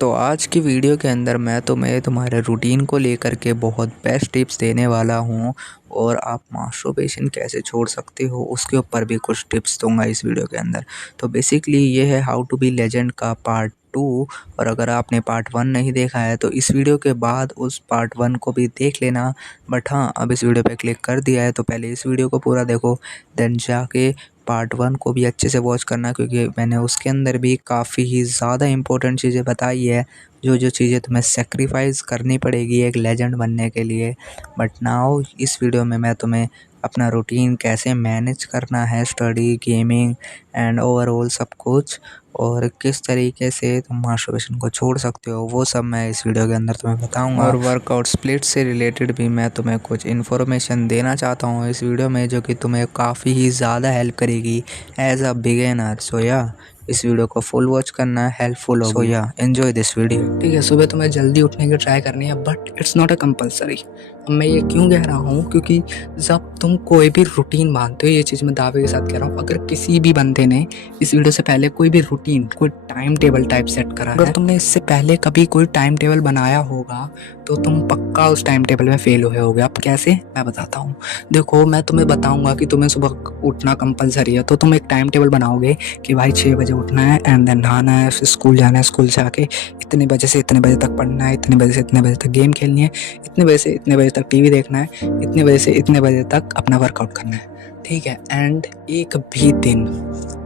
तो आज की वीडियो के अंदर मैं तुम्हारे रूटीन को लेकर के बहुत बेस्ट टिप्स देने वाला हूं और आप मास्टरबेशन कैसे छोड़ सकते हो उसके ऊपर भी कुछ टिप्स दूंगा इस वीडियो के अंदर। तो बेसिकली ये है हाउ टू बी लेजेंड का पार्ट 2। और अगर आपने पार्ट 1 नहीं देखा है तो इस वीडियो के बाद उस पार्ट 1 को भी देख लेना। बट हाँ, अब इस वीडियो पे क्लिक कर दिया है तो पहले इस वीडियो को पूरा देखो, देन जाके पार्ट 1 को भी अच्छे से वॉच करना, क्योंकि मैंने उसके अंदर भी काफ़ी ही ज़्यादा इम्पोर्टेंट चीज़ें बताई है, जो चीज़ें तुम्हें सेक्रीफाइस करनी पड़ेगी एक लेजेंड बनने के लिए। बट नाउ इस वीडियो में मैं तुम्हें अपना रूटीन कैसे मैनेज करना है, स्टडी, गेमिंग एंड ओवरऑल सब कुछ, और किस तरीके से तुम मास्टरबेशन को छोड़ सकते हो, वो सब मैं इस वीडियो के अंदर तुम्हें बताऊंगा। और वर्कआउट स्प्लिट से रिलेटेड भी मैं तुम्हें कुछ इन्फॉर्मेशन देना चाहता हूँ इस वीडियो में, जो कि तुम्हें काफ़ी ही ज़्यादा हेल्प करेगी एज अ बिगिनर। सो या इस वीडियो को फुल वॉच करना है, हेल्पफुल होगी। सो या एंजॉय दिस वीडियो। ठीक है, सुबह तुम्हें जल्दी उठने की ट्राई करनी है, but it's not a compulsory. अब मैं ये क्यों कह रहा हूँ, क्योंकि जब तुम कोई भी रूटीन मानते हो, ये चीज़ मैं दावे के साथ कह रहा हूँ, अगर किसी भी बंदे ने इस वीडियो से पहले कोई भी रूटीन, कोई टाइम टेबल टाइप सेट करा है, अगर तुमने इससे पहले कभी कोई टाइम टेबल बनाया होगा तो तुम पक्का उस टाइम टेबल में फेल हुए होगे। अब कैसे, मैं बताता हूँ। देखो, मैं तुम्हें बताऊंगा कि तुम्हें सुबह उठना कंपलसरी है, तो तुम एक टाइम टेबल बनाओगे कि भाई 6 बजे उठना है एंड देन नहाना है, फिर स्कूल जाना है, स्कूल से आके इतने बजे से इतने बजे तक पढ़ना है, इतने बजे से इतने बजे तक गेम खेलनी है, इतने बजे से इतने बजे तक टीवी देखना है, इतने बजे से इतने बजे तक अपना वर्कआउट करना है। ठीक है, एंड एक भी दिन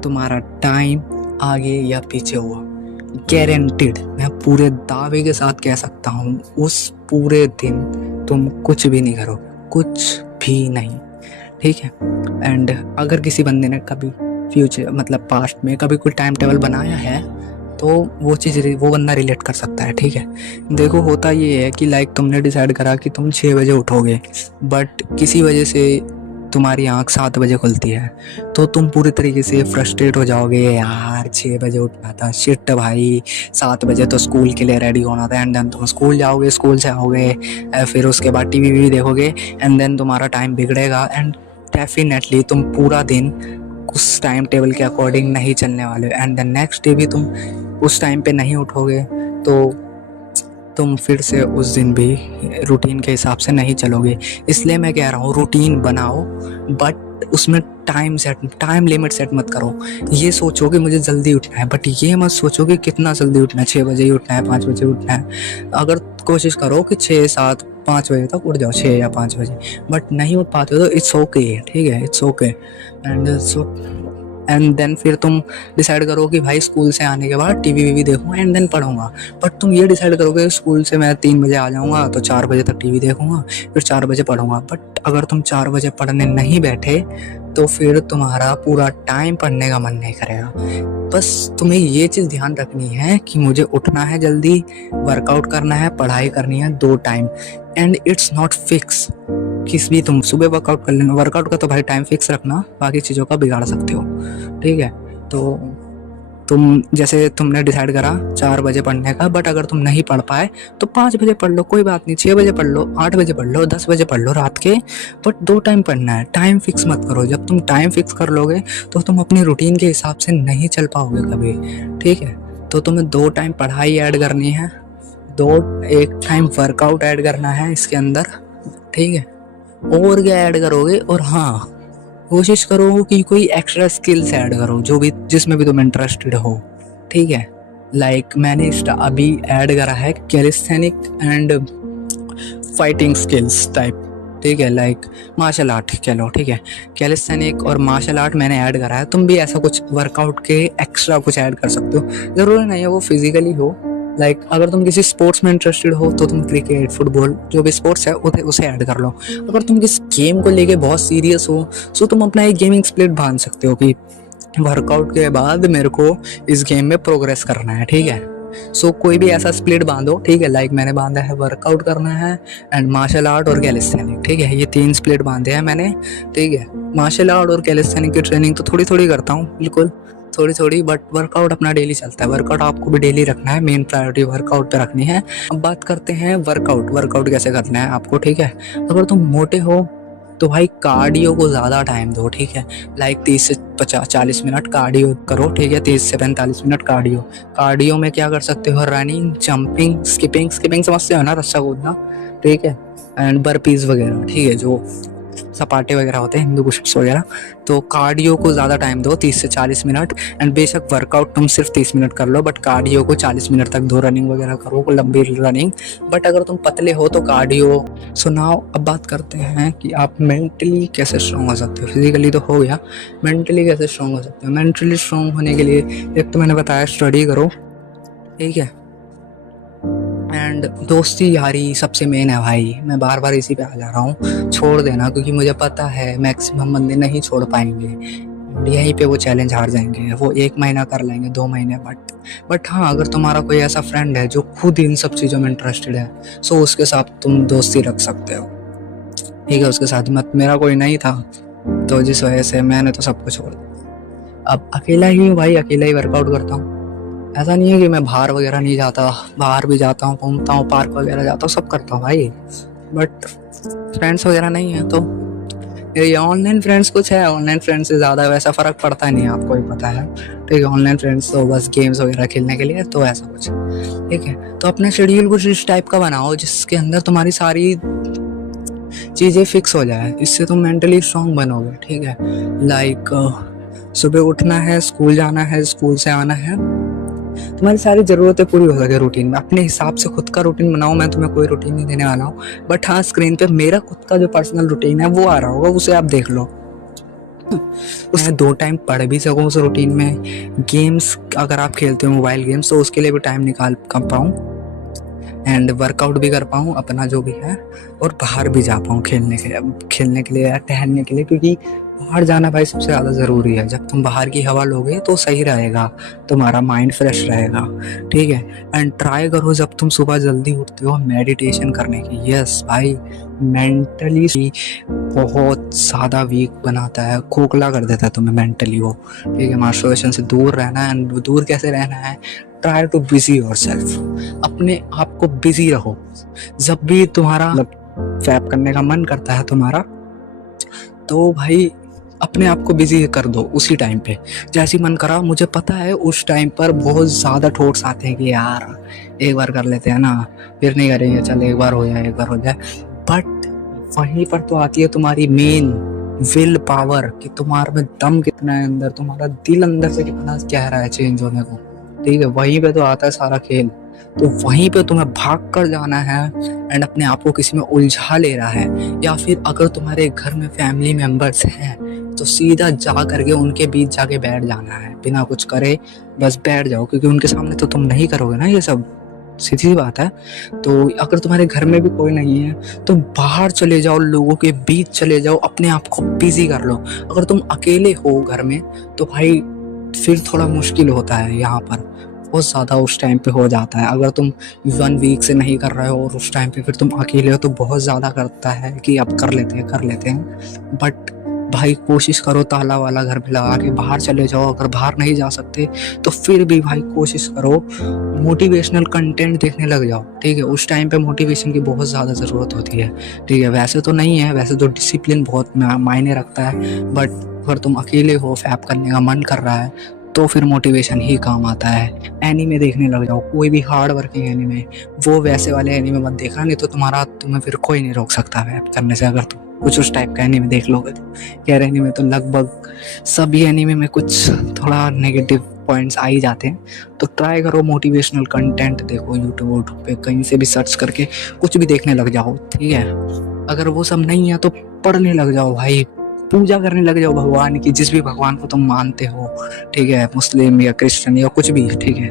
तुम्हारा टाइम आगे या पीछे हुआ, गारंटीड, मैं पूरे दावे के साथ कह सकता हूँ, उस पूरे दिन तुम कुछ भी नहीं करोगे, कुछ भी नहीं। ठीक है, एंड अगर किसी बंदे ने कभी फ्यूचर मतलब पास्ट में कभी कोई टाइम टेबल बनाया है तो वो चीज़ वो बंदा रिलेट कर सकता है। ठीक है, देखो, होता ये है कि लाइक तुमने डिसाइड करा कि तुम 6 बजे उठोगे, बट किसी वजह से तुम्हारी आँख 7 बजे खुलती है, तो तुम पूरी तरीके से फ्रस्ट्रेट हो जाओगे, यार 6 बजे उठना था, शिट भाई, 7 बजे तो स्कूल के लिए रेडी होना था। एंड देन तुम स्कूल जाओगे, स्कूल से आओगे, फिर उसके बाद टीवी भी देखोगे, एंड देन तुम्हारा टाइम बिगड़ेगा, एंड डेफिनेटली तुम पूरा दिन उस टाइम टेबल के अकॉर्डिंग नहीं चलने वाले, एंड द नेक्स्ट डे भी तुम उस टाइम पे नहीं उठोगे, तो तुम फिर से उस दिन भी रूटीन के हिसाब से नहीं चलोगे। इसलिए मैं कह रहा हूँ, रूटीन बनाओ, बट उसमें टाइम लिमिट सेट मत करो। ये सोचो कि मुझे जल्दी उठना है, बट ये मत सोचो कि कितना जल्दी उठना है, 6 बजे ही उठना है, 5 बजे उठना है। अगर कोशिश करो कि 6, 7, 5 बजे तक उठ जाओ, 6 या 5 बजे, बट नहीं उठ पाते हो तो इट्स ओके। ठीक है, इट्स ओके। एंड देन फिर तुम डिसाइड करो कि भाई स्कूल से आने के बाद टीवी वीवी देखूंगा एंड देन पढ़ूंगा। बट तुम ये डिसाइड करोगे स्कूल से मैं 3 बजे आ जाऊंगा तो 4 बजे तक टीवी देखूंगा, फिर 4 बजे पढ़ूंगा। बट अगर तुम 4 बजे पढ़ने नहीं बैठे तो फिर तुम्हारा पूरा टाइम पढ़ने का मन नहीं करेगा। बस तुम्हें ये चीज़ ध्यान रखनी है कि मुझे उठना है जल्दी, वर्कआउट करना है, पढ़ाई करनी है, 2 time, and it's not fix. किस भी तुम सुबह वर्कआउट कर लेना, वर्कआउट का तो भाई टाइम फिक्स रखना, बाकी चीज़ों का बिगाड़ सकते हो। ठीक है, तो तुम जैसे तुमने डिसाइड करा 4 बजे पढ़ने का, बट अगर तुम नहीं पढ़ पाए तो 5 बजे पढ़ लो, कोई बात नहीं, 6 बजे पढ़ लो, 8 बजे पढ़ लो, 10 बजे पढ़ लो रात के, बट 2 टाइम पढ़ना है। टाइम फिक्स मत करो, जब तुम टाइम फिक्स कर लोगे तो तुम अपनी रूटीन के हिसाब से नहीं चल पाओगे कभी। ठीक है, तो तुम्हें 2 टाइम पढ़ाई ऐड करनी है, एक टाइम वर्कआउट ऐड करना है इसके अंदर। ठीक है, और क्या ऐड करोगे, और हाँ, कोशिश करो कि कोई एक्स्ट्रा स्किल्स ऐड करो जो भी जिसमें भी तुम इंटरेस्टेड हो। ठीक है, लाइक मैंने अभी ऐड करा है calisthenic and fighting skills type. ठीक है, लाइक मार्शल आर्ट कह लो। ठीक है, कैलिस्थेनिक और मार्शल आर्ट मैंने ऐड करा है। तुम भी ऐसा कुछ वर्कआउट के एक्स्ट्रा कुछ ऐड कर सकते हो, ज़रूरी नहीं है वो फिजिकली हो। लाइक अगर तुम किसी स्पोर्ट्स में इंटरेस्टेड हो तो तुम क्रिकेट, फुटबॉल, जो भी स्पोर्ट्स है उसे ऐड कर लो। अगर तुम किसी गेम को लेके बहुत सीरियस हो तो तुम अपना एक गेमिंग स्प्लिट बांध सकते हो कि वर्कआउट के बाद मेरे को इस गेम में प्रोग्रेस करना है। ठीक है, सो कोई भी ऐसा स्प्लिट बांधो। ठीक है, लाइक मैंने बांधा है वर्कआउट करना है एंड मार्शल आर्ट और कैलिस्थेनिक। ठीक है, ये 3 स्प्लिट बांधे हैं मैंने। ठीक है, मार्शल आर्ट और कैलिस्थेनिक की ट्रेनिंग तो थोड़ी थोड़ी करता हूँ, बिल्कुल थोड़ी थोड़ी, बट वर्कआउट अपना डेली चलता है। वर्कआउट आपको भी डेली रखना है, मेन प्रायोरिटी वर्कआउट पे रखनी है। अब बात करते हैं वर्कआउट कैसे करना है आपको। ठीक है, अगर तुम मोटे हो तो भाई कार्डियो को ज़्यादा टाइम दो, ठीक है। लाइक 30 से 40 मिनट कार्डियो करो, ठीक है। 30 से 45 मिनट कार्डियो। कार्डियो में क्या कर सकते हो, रनिंग, जंपिंग, स्किपिंग। स्किपिंग समझते हो ना, रस्सा कूदना, ठीक है। एंड बर्पीज वगैरह, ठीक है, जो सपाटे वगैरह होते हैं, हिंदू पुशअप्स वगैरह। तो कार्डियो को ज़्यादा टाइम दो, 30 से 40 मिनट। एंड बेशक वर्कआउट तुम सिर्फ 30 मिनट कर लो, बट कार्डियो को 40 मिनट तक दो, रनिंग वगैरह करो, लंबी रनिंग। बट अगर तुम पतले हो तो कार्डियो। सो नाउ अब बात करते हैं कि आप मेंटली कैसे स्ट्रॉन्ग हो सकते हो। फिजिकली तो हो गया, मेंटली कैसे स्ट्रॉन्ग हो सकते हो। मेंटली स्ट्रॉन्ग होने के लिए एक तो मैंने बताया स्टडी करो, ठीक है। एंड दोस्ती यारी सबसे मेन है भाई, मैं बार बार इसी पे आ जा रहा हूँ। छोड़ देना, क्योंकि मुझे पता है मैक्सिमम बंदे नहीं छोड़ पाएंगे, यहीं पे वो चैलेंज हार जाएंगे। वो 1 महीना कर लेंगे, 2 महीने, बट हाँ, अगर तुम्हारा कोई ऐसा फ्रेंड है जो खुद इन सब चीज़ों में इंटरेस्टेड है, सो उसके साथ तुम दोस्ती रख सकते हो, ठीक है। उसके साथ मत, मेरा कोई नहीं था तो जिस वजह से मैंने तो सब कुछ छोड़ दिया। अब अकेला ही हूँ भाई, अकेला ही वर्कआउट करता हूँ। ऐसा नहीं है कि मैं बाहर वगैरह नहीं जाता, बाहर भी जाता हूँ, घूमता हूँ, पार्क वगैरह जाता हूँ, सब करता हूँ भाई। बट फ्रेंड्स वगैरह नहीं है, तो ये ऑनलाइन फ्रेंड्स कुछ है, ऑनलाइन फ्रेंड्स से ज़्यादा वैसा फ़र्क पड़ता नहीं है, आपको भी पता है, ठीक है। ऑनलाइन फ्रेंड्स तो बस गेम्स वगैरह खेलने के लिए, तो ऐसा कुछ, ठीक है। तो अपना शेड्यूल कुछ इस टाइप का बनाओ जिसके अंदर तुम्हारी सारी चीज़ें फिक्स हो जाए, इससे तुम मेंटली स्ट्रांग बनोगे, ठीक है। लाइक सुबह उठना है, स्कूल जाना है, स्कूल से आना है, तुम्हारी सारी ज़रूरतें पूरी हो सके रूटीन में। अपने हिसाब से खुद का रूटीन बनाओ, मैं तुम्हें कोई रूटीन नहीं देने वाला हूँ, बट हाँ, स्क्रीन पे मेरा खुद का जो पर्सनल रूटीन है वो आ रहा होगा, उसे आप देख लो। उसमें 2 टाइम पढ़ भी सकूँ उस रूटीन में। गेम्स अगर आप खेलते हो मोबाइल गेम्स, तो उसके लिए भी टाइम निकाल पाऊँ, एंड वर्कआउट भी कर पाऊँ अपना जो भी है, और बाहर भी जा पाऊँ खेलने के लिए या टहलने के लिए, क्योंकि बाहर जाना भाई सबसे ज़्यादा ज़रूरी है। जब तुम बाहर की हवा लोगे तो सही रहेगा, तुम्हारा माइंड फ्रेश रहेगा, ठीक है। एंड ट्राई करो जब तुम सुबह जल्दी उठते हो मेडिटेशन करने की। यस भाई, मेंटली बहुत ज़्यादा वीक बनाता है, खोखला कर देता है तुम्हें मेंटली वो, ठीक है। मास्टरबेशन से दूर रहना है, एंड दूर कैसे रहना है, ट्राई टू बिजी योरसेल्फ, अपने आप को बिजी रहो। जब भी तुम्हारा फैप करने का मन करता है तुम्हारा, तो भाई अपने आप को बिजी कर दो उसी टाइम पे। जैसे मन करा, मुझे पता है उस टाइम पर बहुत ज़्यादा थॉट्स आते हैं कि यार एक बार कर लेते हैं ना, फिर नहीं करेंगे, चल एक बार हो जाए, बट वहीं पर तो आती है तुम्हारी मेन विल पावर, कि तुम्हारे में दम कितना है अंदर, तुम्हारा दिल अंदर से कितना कह रहा है चेंज होने को, ठीक है। वहीं पे तो आता है सारा खेल। तो वहीं पे तुम्हें भाग कर जाना है, एंड अपने आप को किसी में उलझा ले रहा है, या फिर अगर तुम्हारे घर में फैमिली मेंबर्स हैं तो सीधा जा करके उनके बीच जाके बैठ जाना है, बिना कुछ करे बस बैठ जाओ, क्योंकि उनके सामने तो तुम नहीं करोगे ना ये सब, सीधी सी बात है। तो अगर तुम्हारे घर में भी कोई नहीं है तो बाहर चले जाओ, लोगों के बीच चले जाओ, अपने आप को बिजी कर लो। अगर तुम अकेले हो घर में तो भाई फिर थोड़ा मुश्किल होता है, यहाँ पर बहुत ज़्यादा उस टाइम पे हो जाता है। अगर तुम 1 वीक से नहीं कर रहे हो और उस टाइम पे फिर तुम अकेले हो, तो बहुत ज़्यादा करता है कि अब कर लेते हैं। बट भाई कोशिश करो ताला वाला घर पे लगा के बाहर चले जाओ। अगर बाहर नहीं जा सकते तो फिर भी भाई कोशिश करो मोटिवेशनल कंटेंट देखने लग जाओ, ठीक है। उस टाइम पे मोटिवेशन की बहुत ज़्यादा ज़रूरत होती है, ठीक है। वैसे तो नहीं है, वैसे तो डिसिप्लिन बहुत मायने रखता है, बट अगर तुम अकेले हो, फैप करने का मन कर रहा है, तो फिर मोटिवेशन ही काम आता है। एनीमे देखने लग जाओ, कोई भी हार्ड वर्किंग एनीमे, वो वैसे वाले एनीमे मत देखना, नहीं तो तुम्हें फिर कोई नहीं रोक सकता फैप करने से। अगर तुम कुछ उस टाइप का एनीमे देख लोगे तो यार, एनीमे तो लगभग सभी एनीमे में कुछ थोड़ा नेगेटिव पॉइंट्स आ ही जाते हैं। तो ट्राई करो मोटिवेशनल कंटेंट देखो, यूट्यूब पे कहीं से भी सर्च करके कुछ भी देखने लग जाओ, ठीक है। अगर वो सब नहीं है तो पढ़ने लग जाओ भाई, पूजा करने लग जाओ भगवान की, जिस भी भगवान को तुम मानते हो, ठीक है। मुस्लिम या क्रिश्चियन या कुछ भी, ठीक है,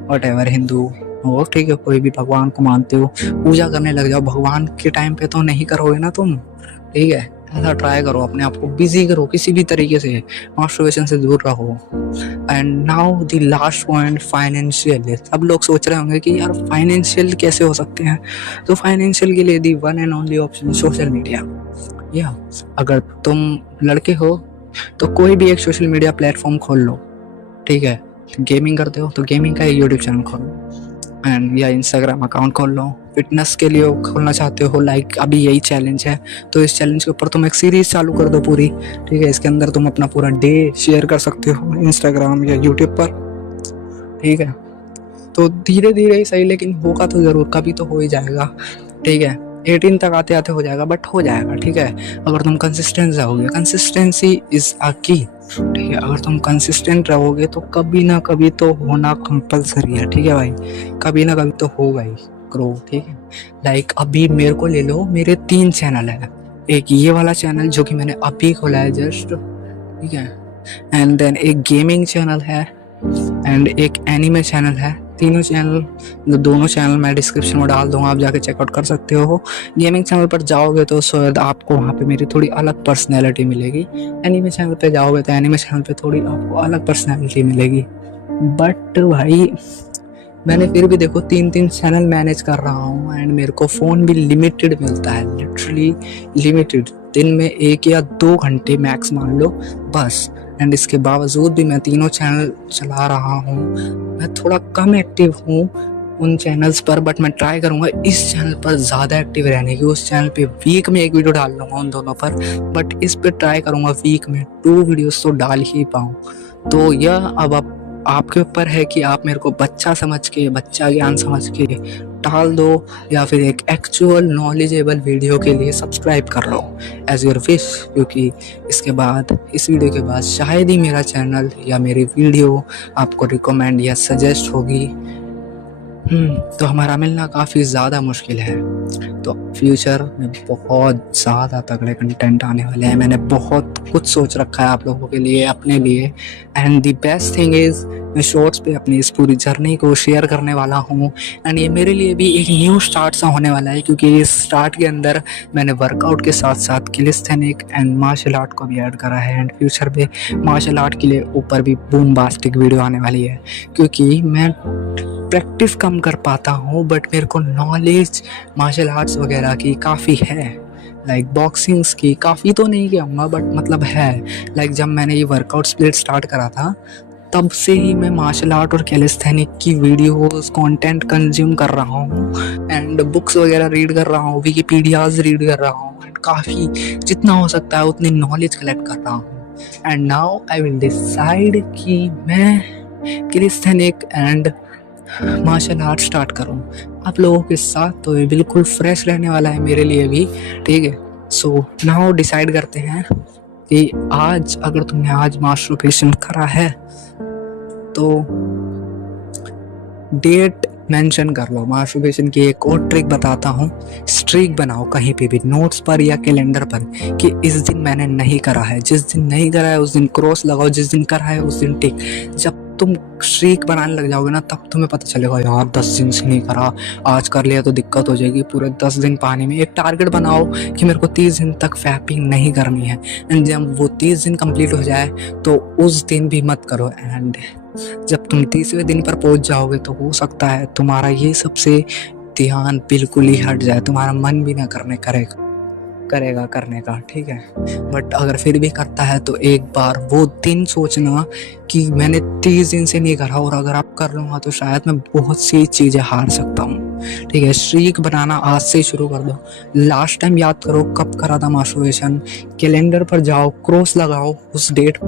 व्हाटएवर, हिंदू हो, ठीक है, कोई भी भगवान को मानते हो, पूजा करने लग जाओ। भगवान के टाइम पे तो नहीं करोगे ना तुम, ठीक है। ऐसा ट्राई करो, अपने आप को बिजी करो किसी भी तरीके से, मास्टरबेशन से दूर रहो। And now the last point, financial. सब लोग सोच रहे होंगे कि यार फाइनेंशियल कैसे हो सकते हैं, तो फाइनेंशियल के लिए the one and only option social media. या अगर तुम लड़के हो तो कोई भी एक सोशल मीडिया प्लेटफॉर्म खोल लो, ठीक है। गेमिंग करते हो तो गेमिंग का एक यूट्यूब चैनल खोल लो, एंड या इंस्टाग्राम अकाउंट खोल लो, फिटनेस के लिए खोलना चाहते हो, लाइक अभी यही चैलेंज है, तो इस चैलेंज के ऊपर तुम एक सीरीज चालू कर दो पूरी, ठीक है। इसके अंदर तुम अपना पूरा डे शेयर कर सकते हो इंस्टाग्राम या यूट्यूब पर, ठीक है। तो धीरे धीरे ही सही, लेकिन होगा तो ज़रूर, कभी तो हो ही जाएगा, ठीक है। 18 तक आते आते हो जाएगा, बट हो जाएगा, ठीक है। अगर तुम कंसिस्टेंट रहोगे, कंसिस्टेंसी इज़ अ की, ठीक है। अगर तुम कंसिस्टेंट रहोगे तो कभी ना कभी तो होना कंपलसरी है, ठीक है भाई, कभी ना कभी तो होगा ही ग्रो, ठीक है। लाइक अभी मेरे को ले लो, मेरे 3 चैनल है। एक ये वाला चैनल जो कि मैंने अभी खोला है जस्ट, ठीक है, एंड देन एक गेमिंग चैनल है, एंड एक एनिमे चैनल है। तीनों चैनल, दोनों चैनल मैं डिस्क्रिप्शन में डाल दूंगा, आप जाके चेकआउट कर सकते हो। गेमिंग चैनल पर जाओगे तो शायद आपको वहाँ पे मेरी थोड़ी अलग पर्सनैलिटी मिलेगी, एनिमे चैनल पे जाओगे तो एनिमे चैनल पे थोड़ी आपको अलग पर्सनैलिटी मिलेगी। बट भाई मैंने फिर भी देखो 3 चैनल मैनेज कर रहा हूँ, एंड मेरे को फ़ोन भी लिमिटेड मिलता है, लिटरली लिमिटेड, दिन में 1 या 2 घंटे मैक्स मान लो बस। एंड इसके बावजूद भी मैं तीनों चैनल चला रहा हूँ। मैं थोड़ा कम एक्टिव हूँ उन चैनल्स पर, बट मैं ट्राई करूँगा इस चैनल पर ज़्यादा एक्टिव रहने की। उस चैनल पे वीक में 1 वीडियो डाल लूँगा उन दोनों पर, बट इस पे ट्राई करूँगा वीक में 2 वीडियोस तो डाल ही पाऊँ। तो यह अब आपके ऊपर है कि आप मेरे को बच्चा समझ के, बच्चा ज्ञान समझ के टाल दो, या फिर एक एक्चुअल नॉलेजेबल वीडियो के लिए सब्सक्राइब कर लो, एज योर विश। क्योंकि इसके बाद, इस वीडियो के बाद शायद ही मेरा चैनल या मेरी वीडियो आपको रिकमेंड या सजेस्ट होगी। तो हमारा मिलना काफ़ी ज़्यादा मुश्किल है। तो फ्यूचर में बहुत ज़्यादा तगड़े कंटेंट आने वाले हैं। मैंने बहुत कुछ सोच रखा है आप लोगों के लिए, अपने लिए। And the best thing is, मैं शॉर्ट्स पे अपनी इस पूरी जर्नी को शेयर करने वाला हूँ। एंड ये मेरे लिए भी एक न्यू स्टार्ट सा होने वाला है, क्योंकि इस स्टार्ट के अंदर मैंने वर्कआउट के साथ साथ कैलिस्थेनिक एंड मार्शल आर्ट को भी ऐड करा है। एंड फ्यूचर में मार्शल आर्ट के लिए ऊपर भी बूमबास्टिक वीडियो आने वाली है, क्योंकि मैं प्रैक्टिस कम कर पाता हूँ, बट मेरे को नॉलेज मार्शल आर्ट्स वगैरह की काफ़ी है। लाइक बॉक्सिंग्स की काफ़ी तो नहीं कहूँगा, बट मतलब है। लाइक जब मैंने ये वर्कआउट स्प्लिट स्टार्ट करा था, तब से ही मैं मार्शल आर्ट और कैलिस्थेनिक की वीडियोस कंटेंट कंज्यूम कर रहा हूँ, एंड बुक्स वगैरह रीड कर रहा हूँ, विकिपीडियाज रीड कर रहा हूँ, एंड काफ़ी जितना हो सकता है उतनी नॉलेज कलेक्ट कर रहा हूँ। And now I will decide कि मैं calisthenic and martial art start करूँ आप लोगों के साथ। तो ये बिल्कुल फ्रेश रहने वाला है मेरे लिए भी, ठीक है। सो नाउ डिसाइड करते हैं कि आज, अगर तुमने आज मास्टरबेशन करा है तो डेट मेंशन कर लो। मास्टरबेशन की एक और ट्रिक बताता हूँ, स्ट्रीक बनाओ कहीं पे भी, नोट्स पर या कैलेंडर पर, कि इस दिन मैंने नहीं करा है। जिस दिन नहीं करा है उस दिन क्रॉस लगाओ, जिस दिन करा है उस दिन टिक। जब तुम स्ट्रीक बनाने लग जाओगे ना, तब तुम्हें पता चलेगा यार 10 दिन से नहीं करा, आज कर लिया तो दिक्कत हो जाएगी। पूरे 10 दिन पानी में। एक टारगेट बनाओ कि मेरे को 30 दिन तक फैपिंग नहीं करनी है, एंड जब वो 30 दिन कंप्लीट हो जाए तो उस दिन भी मत करो। एंड जब तुम 30वें दिन पर पहुंच जाओगे तो हो सकता है तुम्हारा ये सबसे ध्यान बिल्कुल ही हट जाए, तुम्हारा मन भी ना करेगा करने का, ठीक है। बट अगर फिर भी करता है तो एक बार वो दिन सोचना कि मैंने 30 दिन से नहीं करा, और अगर आप कर लूँगा तो शायद मैं बहुत सी चीज़ें हार सकता हूँ, ठीक है। स्ट्रीक बनाना आज से ही शुरू कर दो। लास्ट टाइम याद करो कब करा था मास्टरबेशन, कैलेंडर पर जाओ, क्रॉस लगाओ उस डेट।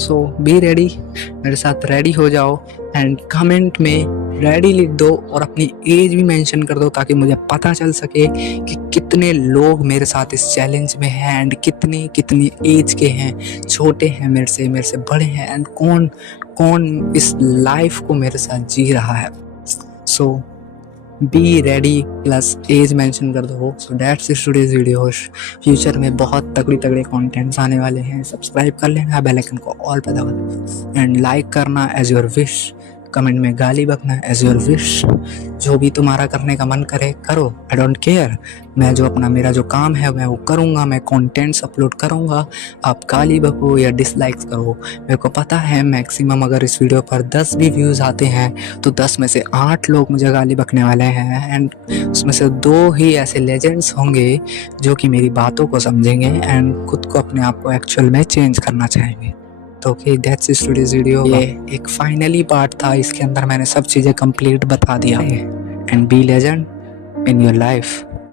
सो बी रेडी, मेरे साथ रेडी हो जाओ, एंड कमेंट में रेडी लिख दो, और अपनी एज भी मेंशन कर दो, ताकि मुझे पता चल सके कि कितने लोग मेरे साथ इस चैलेंज में हैं, एंड कितनी एज के हैं, छोटे हैं मेरे से बड़े हैं, एंड कौन कौन इस लाइफ को मेरे साथ जी रहा है। So be ready plus as mention कर दो। So that's it today's video. Future में बहुत तगड़े कंटेंट्स आने वाले हैं। सब्सक्राइब कर लेना, बेल आइकन को ऑल पे दबा देना, एंड लाइक करना एज योर विश, कमेंट में गाली बकना एज योर विश। जो भी तुम्हारा करने का मन करे करो, आई डोंट केयर। मैं जो मेरा जो काम है मैं वो करूँगा, मैं कंटेंट्स अपलोड करूँगा। आप गाली बको या डिसलाइक्स करो, मेरे को पता है मैक्सिमम अगर इस वीडियो पर 10 भी व्यूज़ आते हैं तो 10 में से 8 लोग मुझे गाली बकने वाले हैं, एंड उसमें से 2 ही ऐसे लेजेंड्स होंगे जो कि मेरी बातों को समझेंगे एंड खुद को, अपने आप को एक्चुअल में चेंज करना चाहेंगे। तो okay, that's it today's video. ये एक फाइनली पार्ट था, इसके अंदर मैंने सब चीज़ें कंप्लीट बता दिया। And be legend, in your life.